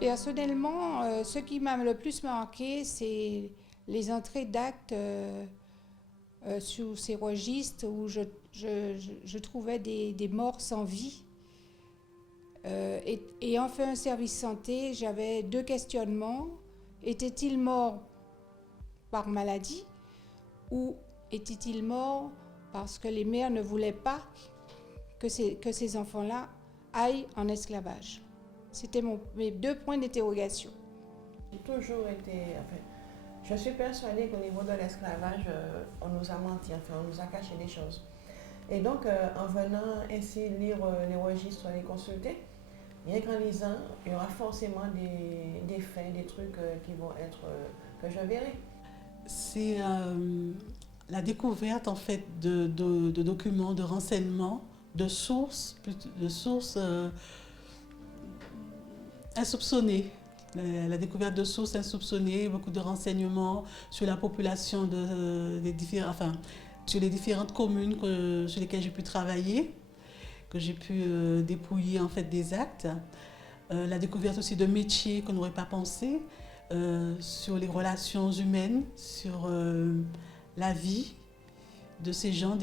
Personnellement, ce qui m'a le plus marqué, c'est les entrées d'actes sous ces registres où je trouvais des morts sans vie. Ayant fait un service santé, j'avais deux questionnements. Était-il mort par maladie ou était-il mort parce que les mères ne voulaient pas que ces enfants-là aillent en esclavage? C'était mes deux points d'interrogation. J'ai toujours été, je suis persuadée qu'au niveau de l'esclavage, on nous a menti, on nous a caché des choses. Et donc, en venant ainsi lire les registres, les consulter, rien qu'en lisant, il y aura forcément des faits, des trucs qui vont être, que je verrai. C'est la découverte en fait de documents, de renseignements, de sources insoupçonnées. La découverte de sources insoupçonnées, beaucoup de renseignements sur la population sur les différentes communes sur lesquelles j'ai pu travailler, que j'ai pu dépouiller en fait des actes. La découverte aussi de métiers qu'on n'aurait pas pensé, sur les relations humaines, sur la vie de ces gens.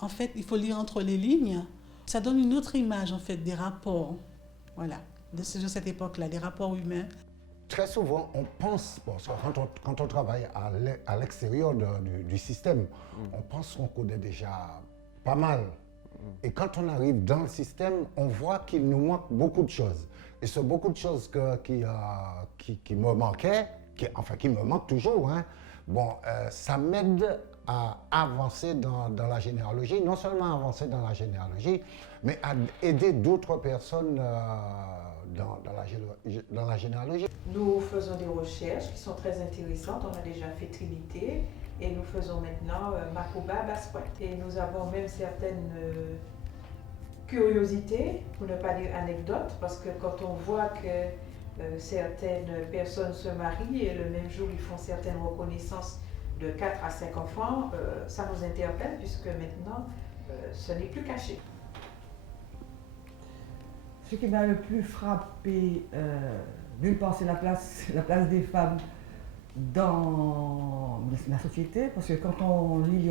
En fait, il faut lire entre les lignes. Ça donne une autre image en fait des rapports, voilà, de cette époque-là, des rapports humains. Très souvent, on pense, quand on travaille à l'extérieur du système, on pense qu'on connaît déjà pas mal. Et quand on arrive dans le système, on voit qu'il nous manque beaucoup de choses. Et ce beaucoup de choses qui me manquaient, qui me manquent toujours, hein, ça m'aide à avancer dans la généalogie, non seulement avancer dans la généalogie, mais à aider d'autres personnes dans la généalogie. Nous faisons des recherches qui sont très intéressantes. On a déjà fait Trinité et nous faisons maintenant Makuba, Basse-Pointe. Et nous avons même certaines curiosités, pour ne pas dire anecdotes, parce que quand on voit que certaines personnes se marient et le même jour ils font certaines reconnaissances de 4 à 5 enfants, ça nous interpelle puisque maintenant ce n'est plus caché. Ce qui m'a le plus frappé, d'une part, c'est la place des femmes dans la société, parce que quand on lit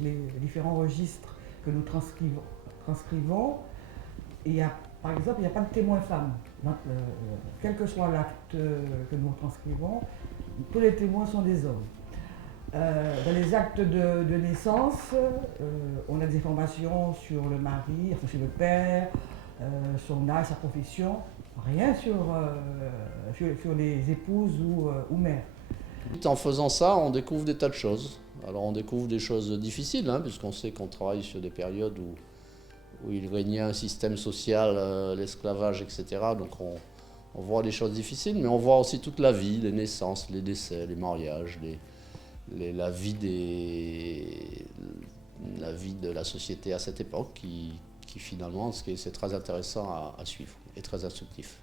les différents registres que nous transcrivons, par exemple, il n'y a pas de témoin femme. Quel que soit l'acte que nous transcrivons, tous les témoins sont des hommes. Dans les actes de naissance, on a des informations sur le mari, sur le père, son âge, sa profession, rien sur les épouses ou mères. En faisant ça, on découvre des tas de choses. Alors on découvre des choses difficiles, hein, puisqu'on sait qu'on travaille sur des périodes où il régnait un système social, l'esclavage, etc. Donc on voit des choses difficiles, mais on voit aussi toute la vie, les naissances, les décès, les mariages, la vie de la société à cette époque qui finalement, c'est très intéressant à suivre et très instructif.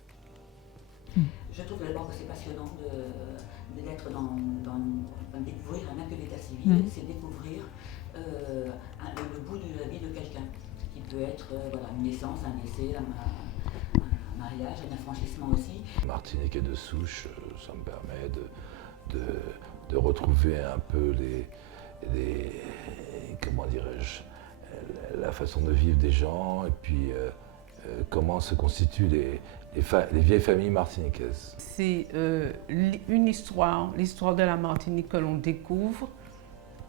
Je trouve d'abord que c'est passionnant d'être de découvrir un acte d'état civil, c'est découvrir le bout de la vie de quelqu'un, qui peut être une naissance, un décès, un mariage, un affranchissement aussi. Martiniquais de souche, ça me permet de retrouver un peu comment dirais-je, la façon de vivre des gens et puis comment se constituent les vieilles familles martiniquaises. C'est une histoire, l'histoire de la Martinique que l'on découvre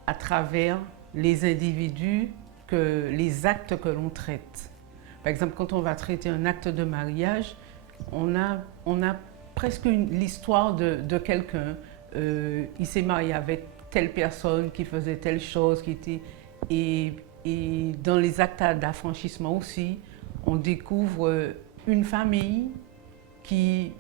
à travers les individus, les actes que l'on traite. Par exemple, quand on va traiter un acte de mariage, on a presque l'histoire de quelqu'un. Il s'est marié avec telle personne qui faisait telle chose, et dans les actes d'affranchissement aussi, on découvre une famille qui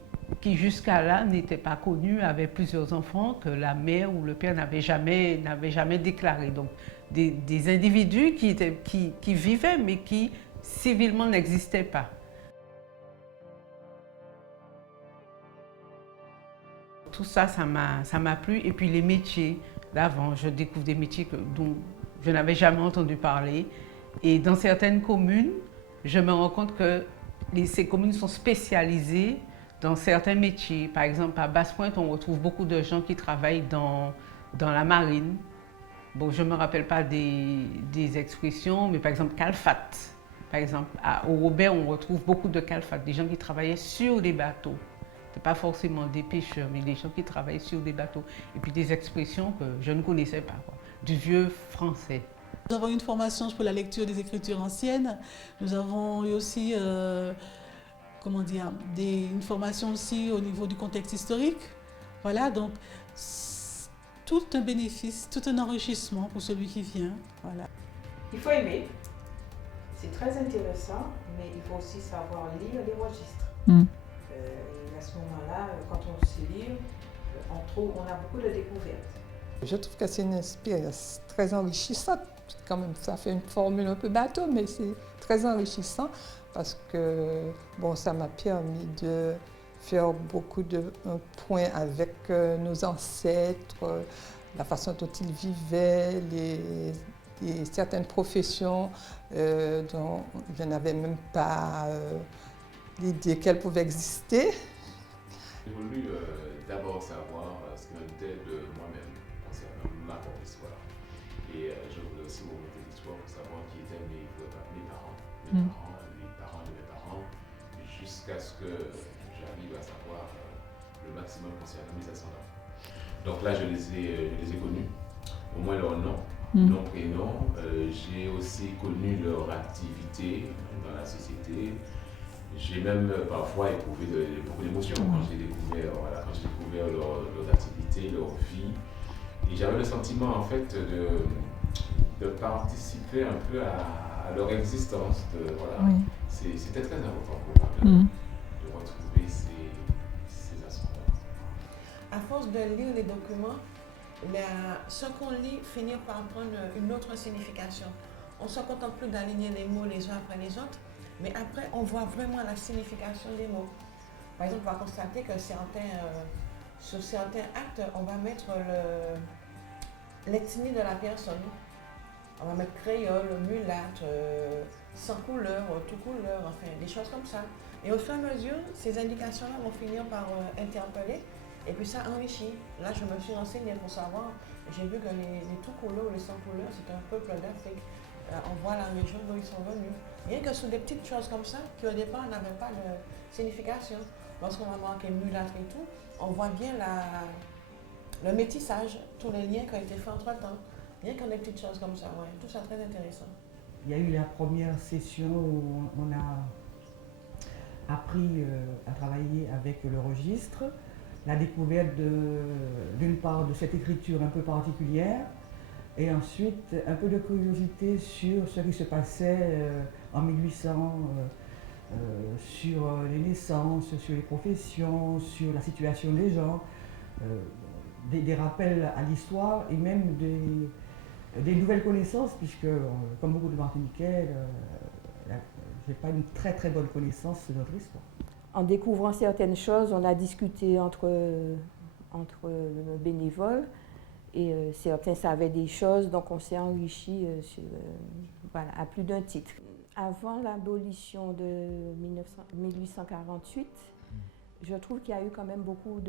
jusqu'à là n'était pas connue, avait plusieurs enfants que la mère ou le père n'avait jamais déclaré. Donc des individus qui vivaient mais qui civilement n'existaient pas. Tout ça, ça m'a plu. Et puis les métiers d'avant, je découvre des métiers dont je n'avais jamais entendu parler. Et dans certaines communes, je me rends compte que ces communes sont spécialisées dans certains métiers. Par exemple, à Basse-Pointe, on retrouve beaucoup de gens qui travaillent dans la marine. Bon, je ne me rappelle pas des expressions, mais par exemple, calfat. Par exemple, au Robert, on retrouve beaucoup de calfat, des gens qui travaillaient sur des bateaux. Ce n'est pas forcément des pêcheurs, mais des gens qui travaillent sur des bateaux. Et puis des expressions que je ne connaissais pas, quoi. Du vieux français. Nous avons eu une formation pour la lecture des écritures anciennes. Nous avons eu aussi comment dire, une formation aussi au niveau du contexte historique. Voilà, donc tout un bénéfice, tout un enrichissement pour celui qui vient. Voilà. Il faut aimer, c'est très intéressant, mais il faut aussi savoir lire les registres. Et à ce moment-là, quand on sait lire, on a beaucoup de découvertes. Je trouve que c'est une expérience très enrichissante. Quand même, ça fait une formule un peu bateau, mais c'est très enrichissant parce que bon, ça m'a permis de faire beaucoup de points avec nos ancêtres, la façon dont ils vivaient, certaines professions dont je n'avais même pas l'idée qu'elles pouvaient exister. J'ai voulu d'abord savoir ce qu'il en était de moi-même concernant ma propre histoire. Et je voulais aussi remonter l'histoire pour savoir qui étaient mes parents, les parents de mes parents, jusqu'à ce que j'arrive à savoir le maximum concernant mes ascendants. Donc là, je les ai connus, au moins leur nom, nom, prénom. J'ai aussi connu leur activité dans la société. J'ai même parfois éprouvé beaucoup d'émotions quand j'ai découvert, leurs activités, leur vie. Et j'avais le sentiment en fait de participer un peu à leur existence. C'était très important pour moi de retrouver ces ascendants. À force de lire les documents, ce qu'on lit finit par prendre une autre signification. On ne se contente plus d'aligner les mots les uns après les autres, mais après on voit vraiment la signification des mots. Par exemple, on va constater que sur certains actes, on va mettre l'ethnie de la personne. On va mettre créole, mulâtre, sans couleur, tout couleur, enfin des choses comme ça. Et au fur et à mesure, ces indications-là vont finir par interpeller. Et puis ça enrichit. Là, je me suis renseignée pour savoir. J'ai vu que les tout couleurs ou les sans couleurs, c'est un peuple d'Afrique. On voit la région d'où ils sont venus. Rien que sur des petites choses comme ça, qui au départ n'avaient pas de signification. Lorsqu'on va marquer mulâtre et tout, on voit bien le métissage, tous les liens qui ont été faits entre-temps. Rien que des petites choses comme ça, ouais. Tout ça très intéressant. Il y a eu la première session où on a appris à travailler avec le registre, la découverte d'une part de cette écriture un peu particulière, et ensuite un peu de curiosité sur ce qui se passait en 1800, sur les naissances, sur les professions, sur la situation des gens, des rappels à l'histoire et même des nouvelles connaissances, puisque comme beaucoup de Martiniquais, je n'ai pas une très très bonne connaissance de notre histoire. En découvrant certaines choses, on a discuté entre bénévoles et certains savaient des choses, donc on s'est enrichi à plus d'un titre. Avant l'abolition de 1848, je trouve qu'il y a eu quand même beaucoup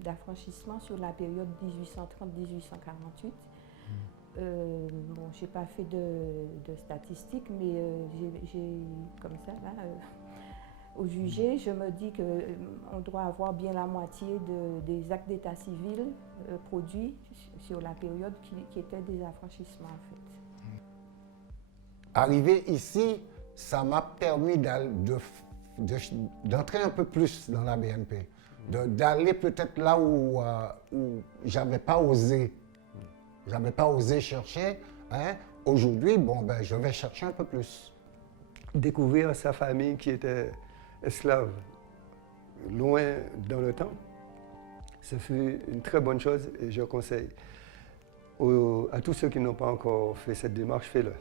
d'affranchissement sur la période 1830-1848. Bon, je n'ai pas fait de statistiques, mais j'ai comme ça, là, au jugé, je me dis qu'on doit avoir bien la moitié des actes d'état civil produits sur la période qui étaient des affranchissements, en fait. Arrivé ici, ça m'a permis d'entrer un peu plus dans la BNP, d'aller peut-être là où j'avais pas osé. J'avais pas osé chercher. Hein. Aujourd'hui, bon, ben, je vais chercher un peu plus. Découvrir sa famille qui était esclave loin dans le temps, ce fut une très bonne chose et je conseille à tous ceux qui n'ont pas encore fait cette démarche, faites-le.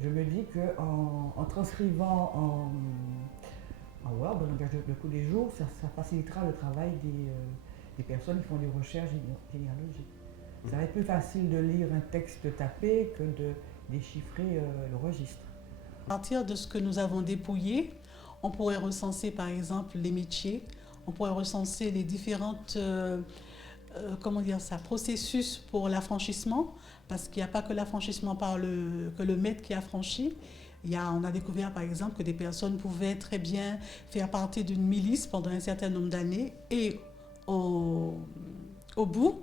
Je me dis qu'en transcrivant en Word, dans le langage de tous les jours, ça facilitera le travail des personnes qui font des recherches généalogiques. Ça va être plus facile de lire un texte tapé que déchiffrer le registre. À partir de ce que nous avons dépouillé, on pourrait recenser par exemple les métiers, on pourrait recenser les différentes processus pour l'affranchissement, parce qu'il n'y a pas que l'affranchissement que le maître qui affranchit. On a découvert par exemple que des personnes pouvaient très bien faire partie d'une milice pendant un certain nombre d'années et au bout,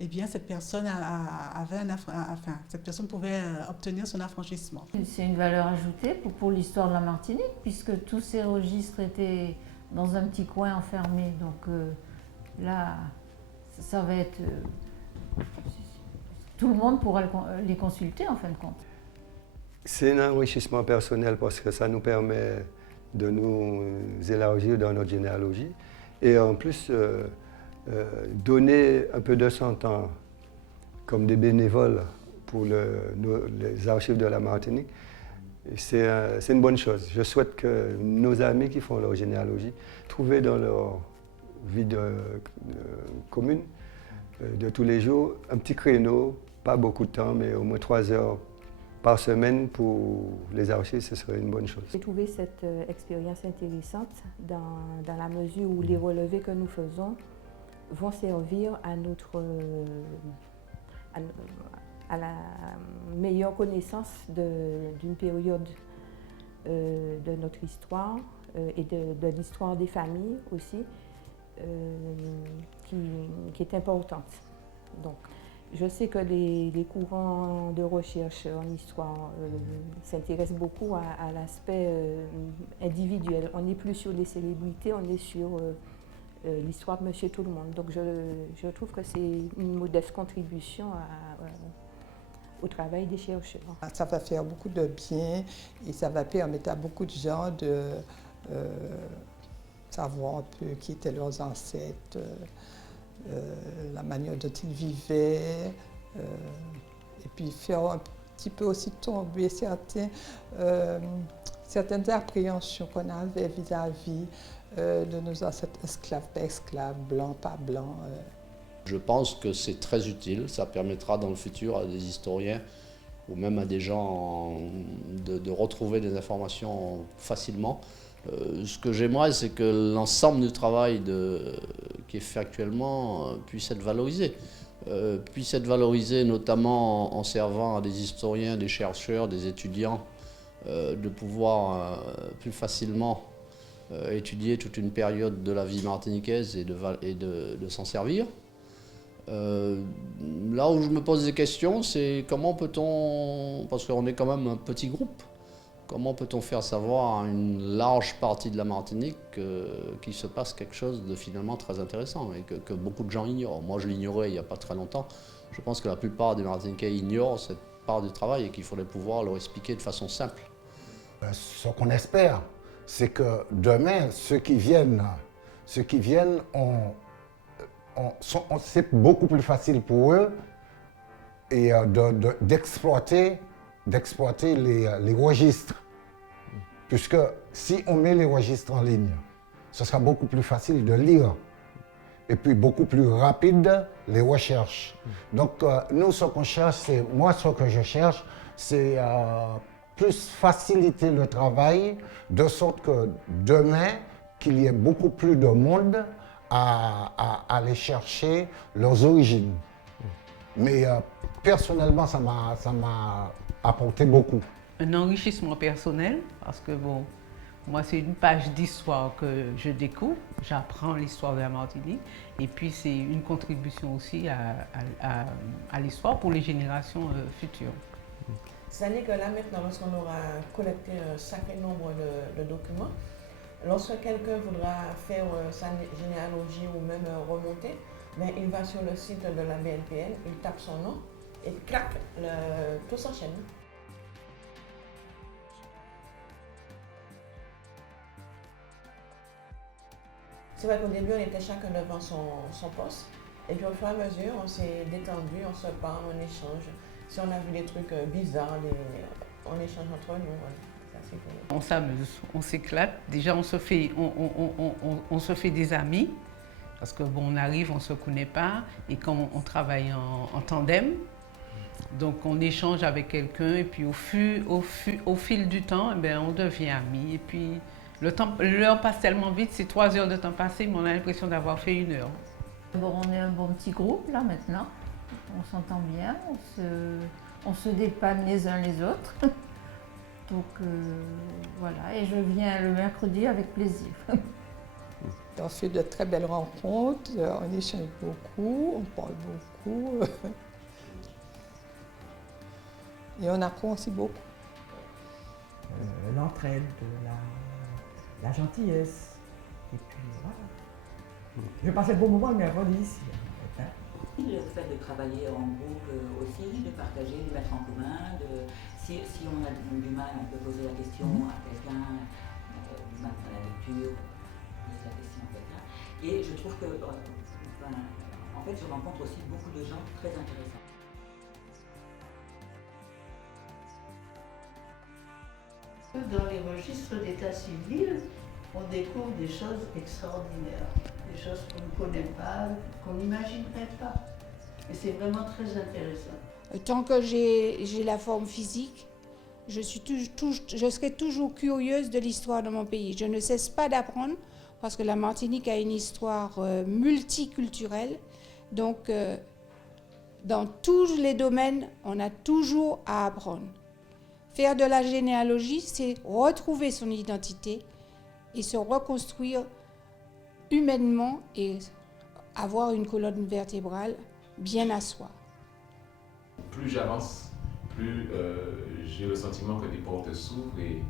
eh bien, cette personne pouvait obtenir son affranchissement. C'est une valeur ajoutée pour l'histoire de la Martinique, puisque tous ces registres étaient dans un petit coin enfermé. Donc là, ça va être... tout le monde pourra les consulter en fin de compte. C'est un enrichissement personnel parce que ça nous permet de nous élargir dans notre généalogie et en plus donner un peu de son temps comme des bénévoles pour les archives de la Martinique. C'est une bonne chose. Je souhaite que nos amis qui font leur généalogie trouvent dans leur vie commune de tous les jours un petit créneau, pas beaucoup de temps, mais au moins 3 heures par semaine pour les archives, ce serait une bonne chose. J'ai trouvé cette expérience intéressante dans la mesure où les relevés que nous faisons vont servir à la meilleure connaissance d'une période de notre histoire et de l'histoire des familles aussi, qui est importante. Donc, je sais que les courants de recherche en histoire s'intéressent beaucoup à l'aspect individuel. On n'est plus sur les célébrités, on est sur l'histoire de Monsieur Tout-le-Monde. Donc je trouve que c'est une modeste contribution au travail des chercheurs. Ça va faire beaucoup de bien et ça va permettre à beaucoup de gens de savoir un peu qui étaient leurs ancêtres, la manière dont ils vivaient, et puis faire un petit peu aussi tomber certaines appréhensions qu'on avait vis-à-vis de nos ancêtres esclaves, pas esclaves, blancs, pas blancs. Je pense que c'est très utile, ça permettra dans le futur à des historiens ou même à des gens de retrouver des informations facilement. Ce que j'aimerais, c'est que l'ensemble du travail qui est fait actuellement puisse être valorisé. Notamment en servant à des historiens, des chercheurs, des étudiants, de pouvoir plus facilement étudier toute une période de la vie martiniquaise et de s'en servir. Là où je me pose des questions, c'est comment peut-on, parce qu'on est quand même un petit groupe, comment peut-on faire savoir à une large partie de la Martinique qu'il se passe quelque chose de finalement très intéressant et que beaucoup de gens ignorent. Moi, je l'ignorais il n'y a pas très longtemps. Je pense que la plupart des Martiniquais ignorent cette part du travail et qu'il faudrait pouvoir leur expliquer de façon simple. Ce qu'on espère, c'est que demain, ceux qui viennent, c'est beaucoup plus facile pour eux et d'exploiter les registres. Puisque si on met les registres en ligne, ce sera beaucoup plus facile de lire et puis beaucoup plus rapide les recherches. Donc nous, ce qu'on cherche, ce que je cherche, c'est plus faciliter le travail de sorte que demain, qu'il y ait beaucoup plus de monde à aller chercher leurs origines. Mais personnellement, ça m'a apporté beaucoup. Un enrichissement personnel, parce que bon, moi c'est une page d'histoire que je découvre, j'apprends l'histoire de la Martinique, et puis c'est une contribution aussi à l'histoire pour les générations futures. C'est-à-dire que là maintenant, lorsqu'on aura collecté un sacré nombre de documents, lorsque quelqu'un voudra faire sa généalogie ou même remonter, il va sur le site de la BNPN, il tape son nom et clac, tout s'enchaîne. C'est vrai qu'au début, on était chacun devant son poste. Et puis au fur et à mesure, on s'est détendu, on se parle, on échange. Si on a vu des trucs bizarres, on échange entre nous. Ouais. On s'amuse, on s'éclate. Déjà, on se fait des amis. Parce que bon, on arrive, on ne se connaît pas. Et quand on travaille en tandem, Donc on échange avec quelqu'un et puis au fil du temps, eh bien, on devient amis. Et puis l'heure passe tellement vite, c'est 3 heures de temps passé, mais on a l'impression d'avoir fait 1 heure. Bon, on est un bon petit groupe là maintenant, on s'entend bien, on se dépanne les uns les autres. Donc voilà, et je viens le mercredi avec plaisir. On fait de très belles rencontres, on échange beaucoup, on parle beaucoup. Et on apprend aussi beaucoup. L'entraide, la gentillesse. Et puis voilà. Je passais de bons moments le mercredi ici. Le fait de travailler en groupe aussi, de partager, de mettre en commun, si on a du mal, on peut poser la question à quelqu'un, du mal dans la lecture, poser la question à quelqu'un. Et je trouve que, en fait, je rencontre aussi beaucoup de gens très intéressants. Dans les registres d'état civil, on découvre des choses extraordinaires, des choses qu'on ne connaît pas, qu'on n'imaginerait pas. Et c'est vraiment très intéressant. Tant que j'ai la forme physique, je serai toujours curieuse de l'histoire de mon pays. Je ne cesse pas d'apprendre parce que la Martinique a une histoire multiculturelle. Donc, dans tous les domaines, on a toujours à apprendre. Faire de la généalogie, c'est retrouver son identité et se reconstruire humainement et avoir une colonne vertébrale bien à soi. Plus j'avance, plus j'ai le sentiment que des portes s'ouvrent et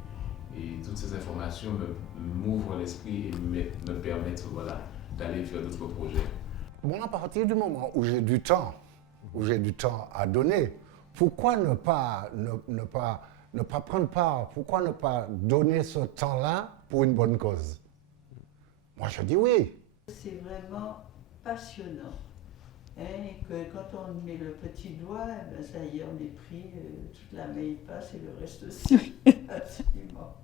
toutes ces informations m'ouvrent l'esprit et me permettent d'aller vers d'autres projets. Bon, à partir du moment où j'ai du temps à donner, pourquoi ne pas prendre part, pourquoi ne pas donner ce temps-là pour une bonne cause? Moi, je dis oui. C'est vraiment passionnant. Et que quand on met le petit doigt, ça y est, on est pris, toute la main y passe et le reste aussi. Absolument.